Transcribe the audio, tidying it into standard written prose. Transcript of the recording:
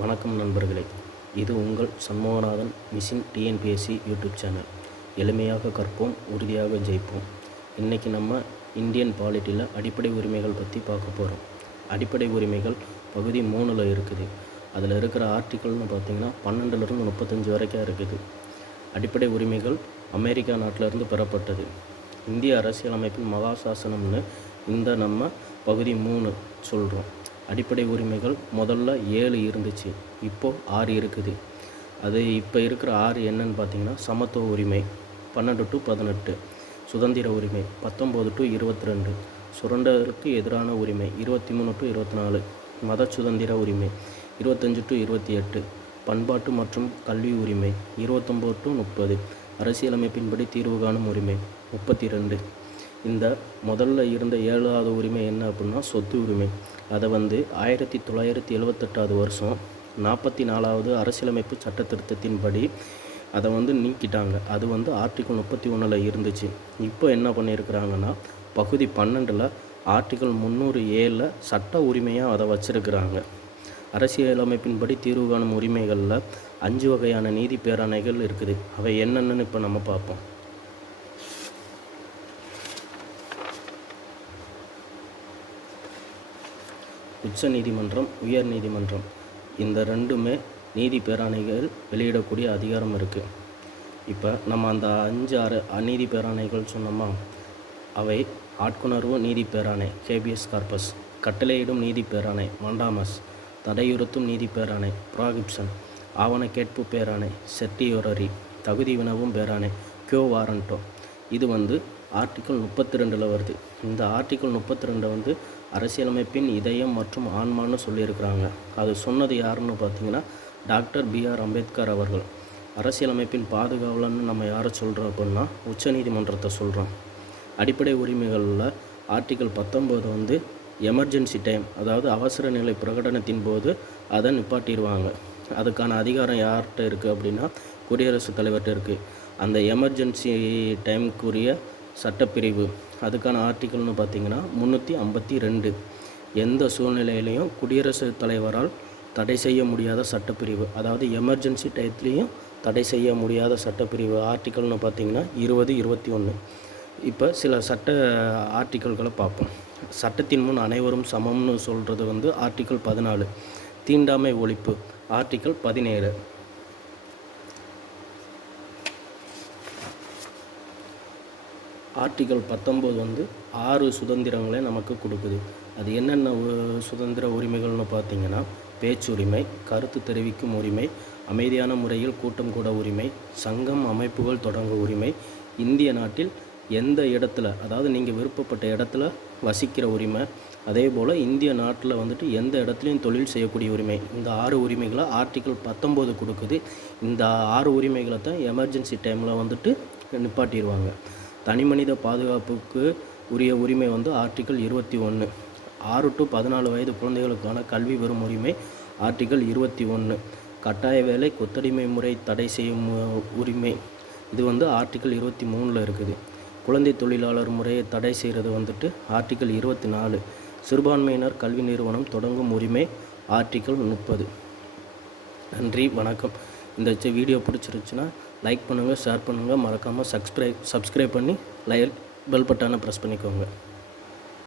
வணக்கம் நண்பர்களே, இது உங்கள் Shanmuganathan machine TNPSC YouTube channel. எளிமையாக கற்போம், உறுதியாக ஜெயிப்போம். இன்றைக்கி நம்ம இந்தியன் பாலிட்டியில் அடிப்படை உரிமைகள் பற்றி பார்க்க போகிறோம். அடிப்படை உரிமைகள் பகுதி 3ல் இருக்குது. அதில் இருக்கிற ஆர்டிக்கல்னு பார்த்திங்கன்னா 12லேருந்து 35 வரைக்கும் இருக்குது. அடிப்படை உரிமைகள் அமெரிக்கா நாட்டிலிருந்து பெறப்பட்டது. இந்திய அரசியலமைப்பின் மகாசாசனம்னு இந்த நம்ம பகுதி 3 சொல்கிறோம். அடிப்படை உரிமைகள் முதல்ல 7 இருந்துச்சு, இப்போது 6 இருக்குது. அது இப்போ இருக்கிற 6 என்னன்னு பார்த்தீங்கன்னா, சமத்துவ உரிமை 12 to 18, சுதந்திர உரிமை 19 to 22, சுரண்டலுக்கு எதிரான உரிமை 23 to 24, மத சுதந்திர உரிமை 25 to 28, பண்பாட்டு மற்றும் கல்வி உரிமை 29 to 30, அரசியலமைப்பின்படி தீர்வு காணும் உரிமை 32. இந்த முதல்ல இருந்த 7வது உரிமை என்ன அப்படின்னா சொத்து உரிமை. அதை 1978 வருஷம் 44வது அரசியலமைப்பு சட்ட திருத்தத்தின்படி அதை நீக்கிட்டாங்க. அது ஆர்டிக்கல் 31ல் இருந்துச்சு. இப்போ என்ன பண்ணியிருக்கிறாங்கன்னா, பகுதி 12ல் ஆர்டிக்கல் 307 சட்ட உரிமையாக அதை வச்சிருக்கிறாங்க. அரசியலமைப்பின்படி தீர்வு காணும் உரிமைகளில் 5 வகையான நீதி பேராணைகள் இருக்குது. அவை என்னென்னு இப்போ நம்ம பார்ப்போம். உச்ச நீதிமன்றம், உயர் நீதிமன்றம் இந்த ரெண்டுமே நீதி பேராணைகள் வெளியிடக்கூடிய அதிகாரம் இருக்குது. இப்போ நம்ம அந்த 5-6 நீதி பேராணைகள் சொன்னோமா, அவை ஆட்கொணர்வு நீதி பேராணை ஹேபியஸ் கார்பஸ், கட்டளையிடும் நீதி பேராணை மண்டாமஸ், தடையுறுத்தும் நீதி பேராணை ப்ராகிப்ஷன், ஆவண கேட்பு பேராணை செட்டியோரரி, தகுதி வினவும் பேராணை கியோ வாரண்டோ. இது ஆர்டிக்கல் 32ல் வருது. இந்த ஆர்டிக்கல் 32 அரசியலமைப்பின் இதயம் மற்றும் ஆன்மான்னு சொல்லியிருக்கிறாங்க. அது சொன்னது யாருன்னு பார்த்தீங்கன்னா, டாக்டர் B.R. அம்பேத்கர் அவர்கள். அரசியலமைப்பின் பாதுகாவலன்னு நம்ம யாரை சொல்கிறோம் அப்படின்னா, உச்ச நீதிமன்றத்தை சொல்கிறோம். அடிப்படை உரிமைகளில் ஆர்டிக்கல் 19 எமர்ஜென்சி டைம், அதாவது அவசர நிலை பிரகடனத்தின் போது அதை நிப்பாட்டிடுவாங்க. அதுக்கான அதிகாரம் யார்கிட்ட இருக்குது அப்படின்னா, குடியரசுத் தலைவர்கிட்ட இருக்குது. அந்த எமர்ஜென்சி டைமுக்குரிய சட்டப்பிரிவு, அதுக்கான ஆர்டிக்கல்னு பார்த்திங்கன்னா 352. எந்த சூழ்நிலையிலையும் குடியரசுத் தலைவரால் தடை செய்ய முடியாத சட்டப்பிரிவு, அதாவது எமர்ஜென்சி டயத்துலேயும் தடை செய்ய முடியாத சட்டப்பிரிவு ஆர்டிக்கல்னு பார்த்திங்கன்னா 20, 21. இப்போ சில சட்ட ஆர்டிக்கல்களை பார்ப்போம். சட்டத்தின் முன் அனைவரும் சமம்னு சொல்கிறது ஆர்டிக்கல் 14. தீண்டாமை ஒழிப்பு ஆர்டிக்கல் 17. ஆர்டிக்கல் 19 6 சுதந்திரங்களை நமக்கு கொடுக்குது. அது என்னென்ன சுதந்திர உரிமைகள்னு பார்த்திங்கன்னா, பேச்சுரிமை, கருத்து தெரிவிக்கும் உரிமை, அமைதியான முறையில் கூட்டம் கூட உரிமை, சங்கம் அமைப்புகள் தொடங்க உரிமை, இந்திய நாட்டில் எந்த இடத்துல, அதாவது நீங்கள் விருப்பப்பட்ட இடத்துல வசிக்கிற உரிமை, அதே போல் இந்திய நாட்டில் எந்த இடத்துலையும் தொழில் செய்யக்கூடிய உரிமை. இந்த 6 உரிமைகளை ஆர்டிக்கல் 19 கொடுக்குது. இந்த 6 உரிமைகளை தான் எமர்ஜென்சி டைமில் நிப்பாட்டிடுவாங்க. தனிமனித பாதுகாப்புக்கு உரிய உரிமை ஆர்டிக்கல் 21. 6 to 14 வயது குழந்தைகளுக்கான கல்வி பெறும் உரிமை ஆர்டிக்கல் 21. கட்டாய வேலை கொத்தடிமை முறை தடை செய்யும் உரிமை, இது ஆர்டிக்கல் 23ல் இருக்குது. குழந்தை தொழிலாளர் முறையை தடை செய்கிறது ஆர்டிக்கல் 24. சிறுபான்மையினர் கல்வி நிறுவனம் தொடங்கும் உரிமை ஆர்டிக்கல் 30. நன்றி, வணக்கம். இந்த வீடியோ பிடிச்சிருச்சுன்னா லைக் பண்ணுங்கள், ஷேர் பண்ணுங்கள், மறக்காமல் சப்ஸ்கிரைப் பண்ணி பெல் பட்டனை ப்ரெஸ் பண்ணிக்கோங்க.